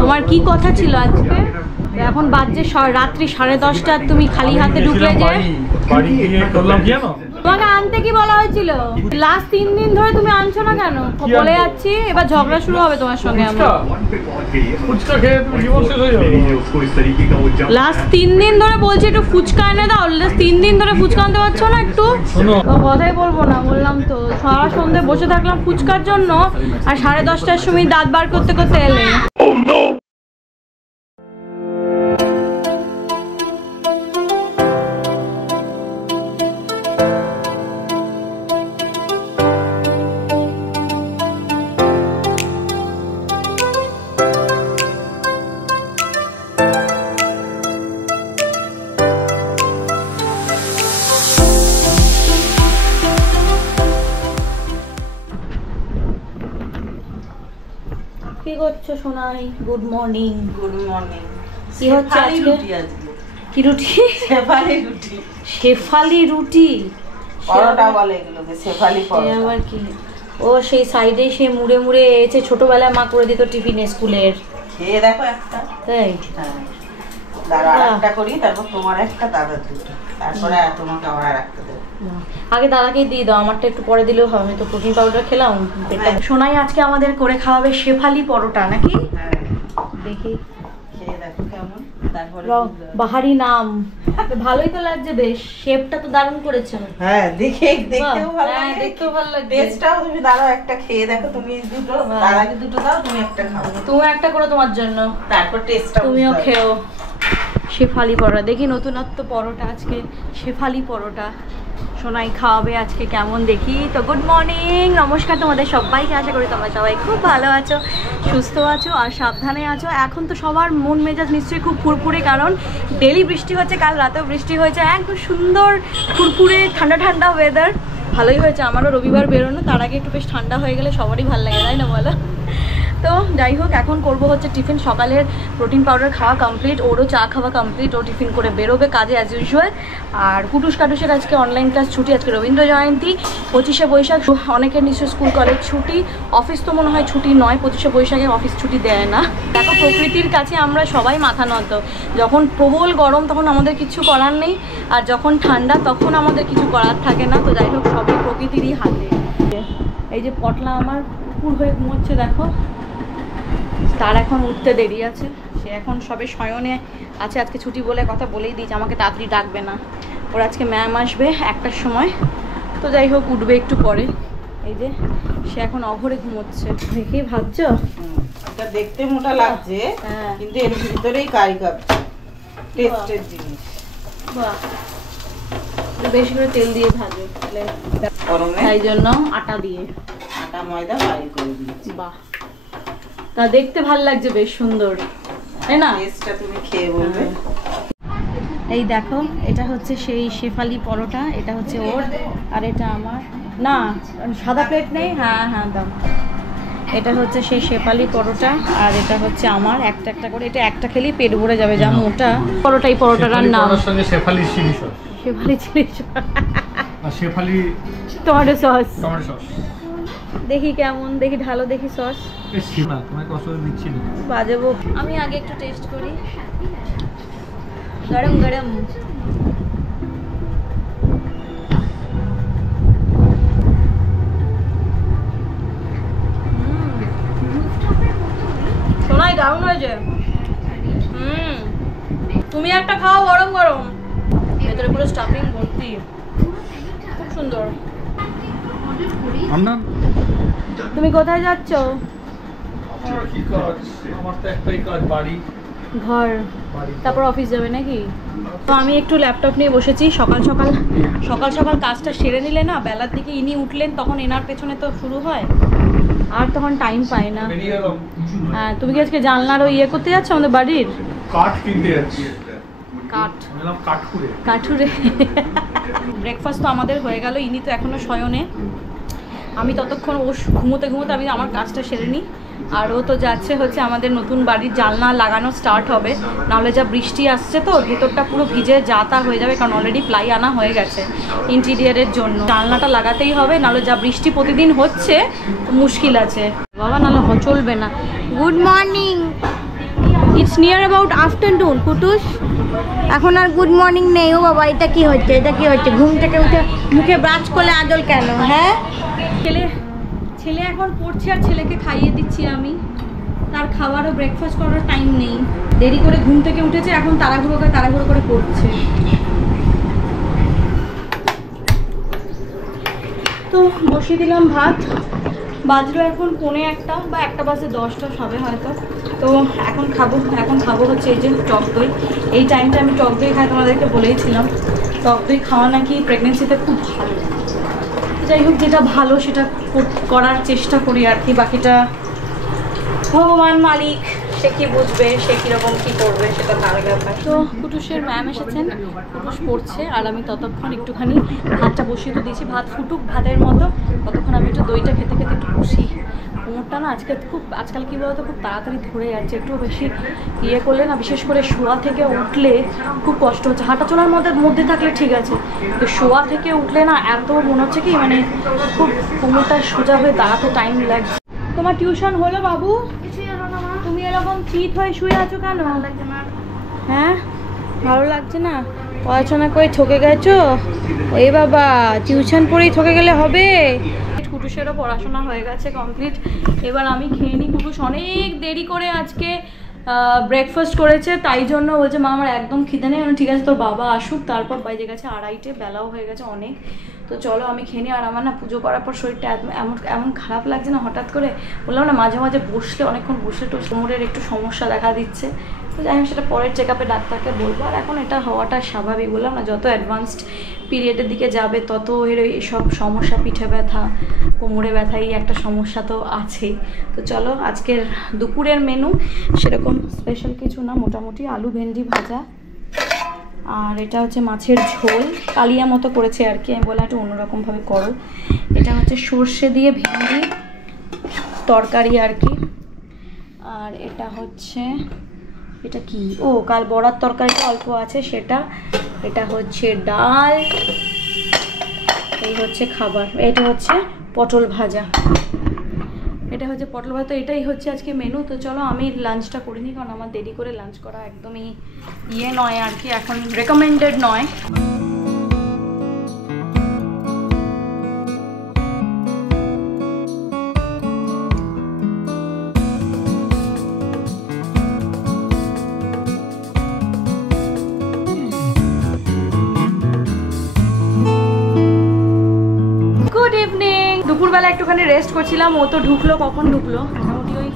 তোমার কি কথা ছিল আজকে? এখন বাজে রাত্রি 10:30, তুমি খালি হাতে ঢুকলে যে? তোমাকে আনতে কি বলা হয়েছিল? লাস্ট 3 দিন ধরে তুমি আনছো না কেন? বলে যাচ্ছি এবার ঝগড়া শুরু হবে তোমার সঙ্গে। লাস্ট 3 দিন ধরে বলছি একটু ফুচকা এনে দাও, 3 দিন ধরে ফুচকা আনতে পারছো না একটু? কথাই বলবো না বললাম তো, সারা সন্ধ্যে বসে থাকলাম ফুচকার জন্য, আর 10:30টার সময় দাঁত বার করতে করতে এলে। কি করছো Sonai? Good morning. Good morning. কি হচ্ছে আজকে? কি রুটি? শেফালি রুটি। শেফালি রুটি, পরোটা বলে এগুলোকে, শেফালি পরোটা। আবার কি? ও সেই সাইডে সে মুড়ে মুড়ে এসে ছোটবেলায় মা করে দিত টিফিনে স্কুলের। খেয়ে দেখো একটা। তাই? হ্যাঁ। দাঁড়া একটা করি, তারপর তোমার একটা, দাদার দুটো, তারপরে তোমাকে আবার আরেকটা দেবো। আগে দাদাকেই দিয়ে দাও, আমারটা একটু পরে দিলেও হবে, আমি তো প্রোটিন পাউডার খেলাম। সোনাই আজকে আমাদের করে খাওয়াবে শেফালি পরোটা নাকি? হ্যাঁ। দেখি খেয়ে দেখো কেমন। তারপরে বাহারি নাম, ভালোই তো লাগছে বেশ, শেপটা তো দারুণ করেছো। হ্যাঁ, দেখতেও ভালো লাগে। হ্যাঁ, দেখতেও ভালো লাগে। টেস্টটাও তুমি দাঁড়াও একটা খেয়ে দেখো, তুমি দুটো, দাদাকে দুটো দাও, তুমি একটা খাও। তুমি একটা করো তোমার জন্য, তারপর টেস্টটা তুমিও খেও। শেফালি পরোটা দেখি, নতুনত্ব পরোটা আজকে, শেফালি পরোটা সোনাই খাওয়াবে আজকে, কেমন দেখি। তো গুড মর্নিং, নমস্কার তোমাদের সবাইকে, আশা করি তোমরা সবাই খুব ভালো আছো, সুস্থ আছো আর সাবধানে আছো। এখন তো সবার মন মেজাজ নিশ্চয়ই খুব ফুরফুরে, কারণ ডেলি বৃষ্টি হচ্ছে, কাল রাতেও বৃষ্টি হয়েছে, একদম সুন্দর ফুরফুরে ঠান্ডা ঠান্ডা ওয়েদার। ভালোই হয়েছে, আমারও রবিবার বেরোনো, তার আগে একটু বেশ ঠান্ডা হয়ে গেলে সবারই ভালো লাগে, তাই না বলো? তো যাই হোক, এখন করব হচ্ছে টিফিন। সকালের প্রোটিন পাউডার খাওয়া কমপ্লিট, ওরও চা খাওয়া কমপ্লিট, ও টিফিন করে বেরোবে কাজে অ্যাজ ইউজুয়াল। আর কুটুস কাটুসের আজকে অনলাইন ক্লাস ছুটি, আজকে রবীন্দ্র জয়ন্তী, 25শে বৈশাখ, অনেকের নিশ্চয় স্কুল কলেজ ছুটি, অফিস তো মনে হয় ছুটি নয়, 25শে বৈশাখে অফিস ছুটি দেয় না। দেখো, প্রকৃতির কাছে আমরা সবাই মাথা নত, যখন প্রবল গরম তখন আমাদের কিছু করার নেই, আর যখন ঠান্ডা তখন আমাদের কিছু করার থাকে না। তো যাই হোক, সবই প্রকৃতিরই হাতে। এই যে পটলা আমার পুকুর হয়ে ঘুমোচ্ছে, দেখো, তার এখন উঠতে দেরি আছে, সে এখন সবে শয়নে আছে, আজকে ছুটি বলে কথা বলেই দিয়েছে, আমাকে তাড়াতাড়ি ডাকবে না, ওর আজকে ম্যাম আসবে 1টার সময়। তো যাই হোক, উঠবে একটু পরে। এই যে সে এখন অঘরে ঘুমোচ্ছে, দেখেই ভাবছো এটা দেখতে মোটা লাগছে, কিন্তু এর ভিতরেই কারি কাঁপছে, টেস্টের জিনিস। বাহ, বেশি করে তেল দিয়ে ভাজো, তাই জন্য আটা দিয়ে, আটা ময়দা ফ্রাই করে দিয়েছি। বাহ, তা দেখতে ভালো লাগছে, বেশ সুন্দর, তাই না? টেস্টটা তুমি খেয়ে বলবে। এই দেখো, এটা হচ্ছে সেই শেফালি পরোটা, এটা হচ্ছে ওর, আর এটা আমার। না, সাদা প্লেট নেই? হ্যাঁ হ্যাঁ দাও। এটা হচ্ছে সেই শেফালি পরোটা, আর এটা হচ্ছে আমার। একটা একটা করে, এটা একটা খেলেই পেট ভরে যাবে, যা মোটা পরোটা। এই পরোটার নাম Shefali chilli sauce, Shefali chilli sauce আর Shefali tomato sauce. Tomato sauce দেখি কেমন, দেখি ঢালো, দেখি সস। বাজাবো, আমি আগে একটু টেস্ট করি। গরম গরম, শোনাই দারুণ হয়েছে। তুমি একটা খাও গরম গরম, ভেতরে পুরো স্টাফিং ভর্তি, খুব সুন্দর। তুমি কোথায় যাচ্ছ? আমার তো একটাই কাজ, বাড়ি ঘর, তারপর অফিস যাবে নাকি? তো আমি একটু ল্যাপটপ নিয়ে বসেছি, সকাল সকাল কাজটা সেরে নিলে না, বেলার দিকে ইনি উঠলেন, তখন এনার পেছনে তো শুরু হয়, আর তখন টাইম পাই না। হ্যাঁ, তুমি কি আজকে জানলারও ইয়ে করতে যাচ্ছ আমাদের বাড়ির? কাঠ কিনতে যাচ্ছি। কাঠুরে। ব্রেকফাস্ট তো আমাদের হয়ে গেল, ইনি তো এখনো শয়নে, আমি ততক্ষণ ও ঘুমোতে আমি আমার কাজটা সেরে নিই। আর ও তো যাচ্ছে হচ্ছে আমাদের নতুন বাড়ির জানলা লাগানো স্টার্ট হবে, নাহলে যা বৃষ্টি আসছে তো ভেতরটা পুরো ভিজে যা তা হয়ে যাবে, কারণ অলরেডি প্লাই আনা হয়ে গেছে ইন্টেরিয়ারের জন্য। জানলাটা লাগাতেই হবে, নাহলে যা বৃষ্টি প্রতিদিন হচ্ছে মুশকিল আছে বাবা, নাহলে চলবে না। Good morning. It's near about afternoon Kutus. এখন আর গুড মর্নিং নেই। ও বাবা, এটা কি হচ্ছে, এটা কি হচ্ছে? ঘুম থেকে উঠে মুখে ব্রাশ করলে আদল কেন? হ্যাঁ, ছেলে এখন পড়ছে আর ছেলেকে খাইয়ে দিচ্ছি আমি। তার খাওয়ারও ব্রেকফাস্ট করার টাইম নেই, দেরি করে ঘুম থেকে উঠেছে, এখন তাড়াহুড়ো করে পড়ছে। তো বসিয়ে দিলাম ভাত, বাজলো এখন 1:45 বা 1টা বাজে 10টা হবে হয়তো। তো এখন খাবো হচ্ছে এই যে টক দই। এই টাইমটা আমি টক দই খাই, তোমাদেরকে বলেইছিলাম টক দই খাওয়া নাকি প্রেগনেন্সিতে খুব ভালো। যাই হোক, যেটা ভালো সেটা করার চেষ্টা করি আর কি, বাকিটা ভগবান মালিক, সে কি বুঝবে, সে কীরকম কী করবে সেটা তার ব্যাপার। তো কুটুসের ম্যাম এসেছেন, কুটুস পড়ছে আর আমি ততক্ষণ একটুখানি ভাতটা বসিয়ে তো দিয়েছি, ভাত ফুটুক ভাতের মতো, ততক্ষণ আমি একটু দইটা খেতে একটু বসি। কোমরটা না আজকাল কী বলতো খুব তাড়াতাড়ি ধরে যাচ্ছে, একটু বেশি ইয়ে করলে না, বিশেষ করে শোয়া থেকে উঠলে খুব কষ্ট হচ্ছে। হাঁটাচলার মধ্যে থাকলে ঠিক আছে, তো শোয়া থেকে উঠলে না এত মনে হচ্ছে কি মানে খুব কোমরটা সোজা হয়ে দাঁড়াতে টাইম লাগছে। তোমার টিউশন হলো বাবু? তুমি এরকম চিত হয়ে শুয়ে আছো কেন? হ্যাঁ, ভালো লাগছে না? পড়াশোনা করে ঠকে গেছো? ওই বাবা, টিউশন পড়েই ঠকে গেলে হবে? কুটুসেরও পড়াশোনা হয়ে গেছে কমপ্লিট। এবার আমি খেয়ে নিই। কুটুস অনেক দেরি করে আজকে ব্রেকফাস্ট করেছে, তাই জন্য বলছে মা আমার একদম খিদে নেই। ঠিক আছে, তোর বাবা আসুক, তারপর বাইরে গেছে 2:30, বেলাও হয়ে গেছে অনেক। তো চলো আমি খেয়ে নিই। আর আমার না পুজো করার পর শরীরটা এমন খারাপ লাগছে না, হঠাৎ করে বললাম না, মাঝে মাঝে অনেকক্ষণ বসলে তো কোমরের একটু সমস্যা দেখা দিচ্ছে। তো যাই হোক, সেটা পরের চেক আপে ডাক্তারকে বলবো। আর এখন এটা হওয়াটা স্বাভাবিক, বললাম না, যত অ্যাডভান্সড পিরিয়ডের দিকে যাবে তত এর এইসব সমস্যা, পিঠে ব্যথা, কোমরে ব্যথা, এই একটা সমস্যা তো আছেই। তো চলো, আজকের দুপুরের মেনু সেরকম স্পেশাল কিছু না, মোটামুটি আলু ভেন্ডি ভাজা, আর এটা হচ্ছে মাছের ঝোল, কালিয়া মতো করেছে আর কি, আমি বললাম একটু অন্যরকমভাবে করো। এটা হচ্ছে সর্ষে দিয়ে ভেন্ডি তরকারি আর কি। আর এটা হচ্ছে, এটা কি, ও কাল বড়ার তরকারিটা অল্প আছে সেটা। এটা হচ্ছে ডাল, এই হচ্ছে খাবার। এটা হচ্ছে পটল ভাজা, তো এটাই হচ্ছে আজকে মেনু। তো চলো আমি লাঞ্চটা করে নিই, কারণ আমার দেরি করে লাঞ্চ করা একদমই ইয়ে নয় আর কি, এখন রেকমেন্ডেড নয়। দুপুরবেলা একটুখানি রেস্ট করছিলাম, ও তো ঢুকলো, কখন ঢুকলো, মোটামুটি ওই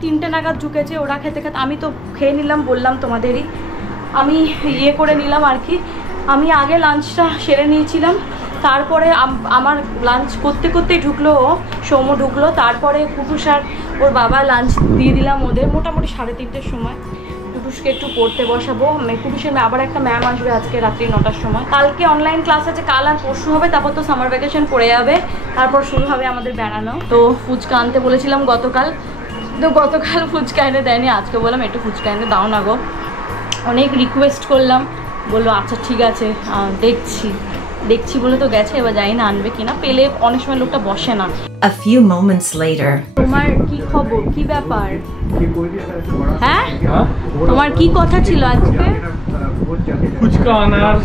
3টে নাগাদ ঢুকেছে। ওরা খেতে আমি তো খেয়ে নিলাম, বললাম তোমাদেরই, আমি ইয়ে করে নিলাম আর কি। আমি আগে লাঞ্চটা সেরে নিয়েছিলাম, তারপরে আমার লাঞ্চ করতেই ঢুকলো সৌম্য ঢুকলো, তারপরে কুটুস আর ওর বাবা লাঞ্চ দিয়ে দিলাম ওদের মোটামুটি 3:30-র সময়। কুটুসকে একটু পড়তে বসাবো, কুটুসের আবার একটা ম্যাম আসবে আজকে রাত্রি 9টার সময়। কালকে অনলাইন ক্লাস আছে, কাল আর পরশু হবে, তারপর তো সামার ভ্যাকেশন পড়ে যাবে, তারপর শুরু হবে আমাদের বেড়ানো। তো ফুচকা আনতে বলেছিলাম গতকাল, তো গতকাল ফুচকা এনে দেয়নি, আজকে বললাম একটু ফুচকা এনে দাও না গো, অনেক রিকোয়েস্ট করলাম, বললো আচ্ছা ঠিক আছে দেখছি বলে তো গেছে, এবার জানি না আনবে কিনা, পেলে অনেক সময় লোকটা বসে না। A few moments later. তোমার কি খবর, কি ব্যাপার? হ্যাঁ, তোমার কি কথা ছিল আজকে? ফুচকা আনার।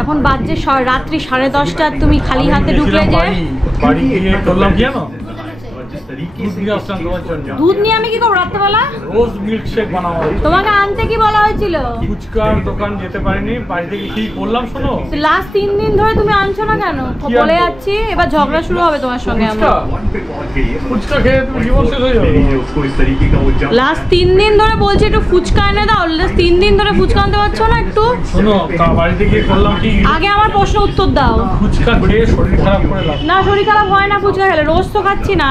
এখন বাজে রাত্রি 10:30, তুমি খালি হাতে ঢুকলে যে? বাড়ি গিয়ে করলাম কি জানো, দুধ নিয়ে আমি কি করবো রাত্রেবেলা? রোজ মিল্কশেক বানাবো। তোমাকে আনতে কি বলা হয়েছিল? ফুচকার দোকান যেতে পারিনি, বাড়ি থেকে কি করলাম শোনো, লাস্ট 3 দিন ধরে তুমি আনছো না কেন? বলে যাচ্ছি, এবার ঝগড়া শুরু হবে তোমার সঙ্গে আমার। ফুচকা খেয়ে তুমি জীবন শেষ হয়ে যাবে। লাস্ট 3 দিন ধরে বলছি একটু ফুচকা এনে দাও, 3 দিন ধরে ফুচকা আনতে পারছো না একটু? শোনো, বাড়িতে গিয়ে করলাম কি, আগে আমার প্রশ্ন উত্তর দাও। ফুচকা খেয়ে শরীর খারাপ করে লাভ না, শরীর খারাপ হয় না ফুচকা খেলে, রোজ তো খাচ্ছি না,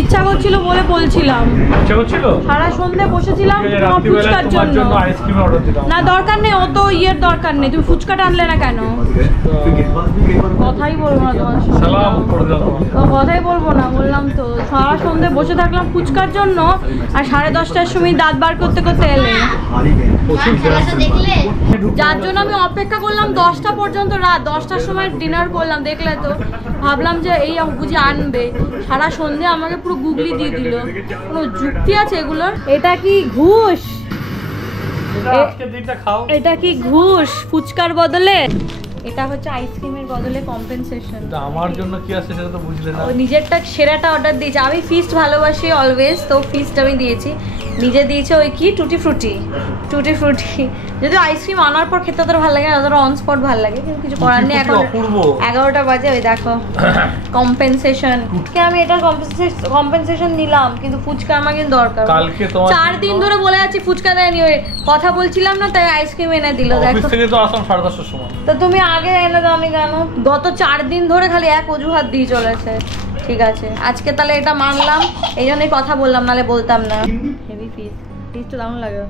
ইচ্ছা করছিল বলে বলছিলাম। ইচ্ছা করছিল, সারা সন্ধ্যে বসেছিলাম তোমার ফুচকার জন্য। না দরকার নেই, অত ইয়ের দরকার নেই, তুমি ফুচকাটা আনলে না কেন? কথাই বলবো না তোমার সঙ্গে, কথাই বলবো না, বললাম তো। সারা সন্ধ্যে বসে থাকলাম ফুচকার জন্য, আর 10:30টার সময় দাঁত বার করতে এলে, যার জন্য আমি অপেক্ষা করলাম 10টা পর্যন্ত, রাত 10টার সময় ডিনার করলাম। দেখলে তো, ভাবলাম যে এই বুঝি আনবে, সারা সন্ধ্যে আমাকে পুরো গুগলি দিয়ে দিল। কোনো যুক্তি আছে এগুলোর? এটা কি ঘুষ? আজকের দিনটা খাও। এটা কি ঘুষ ফুচকার বদলে? এটা হচ্ছে আইসক্রিমের বদলে কম্পেনসেশন। আমার জন্য কি আছে সেটা তো বুঝলে না। ও নিজেরটা সেরাটা অর্ডার দিয়েছে। আমি ফিস্ট ভালোবাসি অলওয়েজ, তো ফিস্ট আমি দিয়েছি। নিজে দিয়েছে ওই কি টুটি ফ্রুটি। যদি আইসক্রিম আনার পর খেতে তোর ভালো লাগে না, তোর অন স্পট ভালো লাগে, কিন্তু কিছু করার নেই। এখন 11টা বাজে, ওই দেখো কম্পেনসেশন। আমি এটা কম্পেনসেশন নিলাম, কিন্তু ফুচকা আমার কিন্তু দরকার। কালকে তোমার 4 দিন ধরে বলে আছি ফুচকা দেয়নি, ওই কথা বলছিলাম না, তাই আইসক্রিম এনে দিল। অফিস দেখো থেকে তো আসলাম 10:30টার সময়। তো তুমি আগে এনে দাও, আমি কেন? গত 4 দিন ধরে খালি এক অজুহাত দিয়ে চলেছে। ঠিক আছে, আজকে তাহলে এটা মানলাম, এই জন্যই কথা বললাম, নালে বলতাম না। হেভি ফিস তো দারুণ লাগে।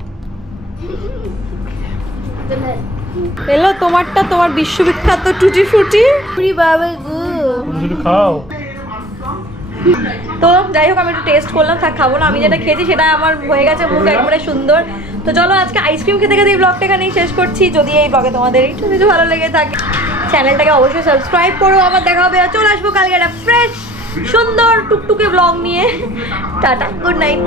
এলো তোমারটা, তোমার বিশ্ববিখ্যাত টুটি ফ্রুটি। বাবা গো, তুমি খাও। তো যাই হোক, আমি একটু টেস্ট করলাম, থাক খাবো না। আমি যেটা খেয়েছি সেটা আমার হয়ে গেছে, মুখ একবারে সুন্দর। তো চলো আজকে আইসক্রিম খেতে খেতে এই ব্লগটা এখানেই শেষ করছি। যদি এই ব্লগে তোমাদের একটু কিছু ভালো লেগে থাকে, চ্যানেলটাকে অবশ্যই সাবস্ক্রাইব করো। আবার দেখা হবে, চলে আসবো কালকে একটা ফ্রেশ সুন্দর টুকটুকে ব্লগ নিয়ে। Tata, good night.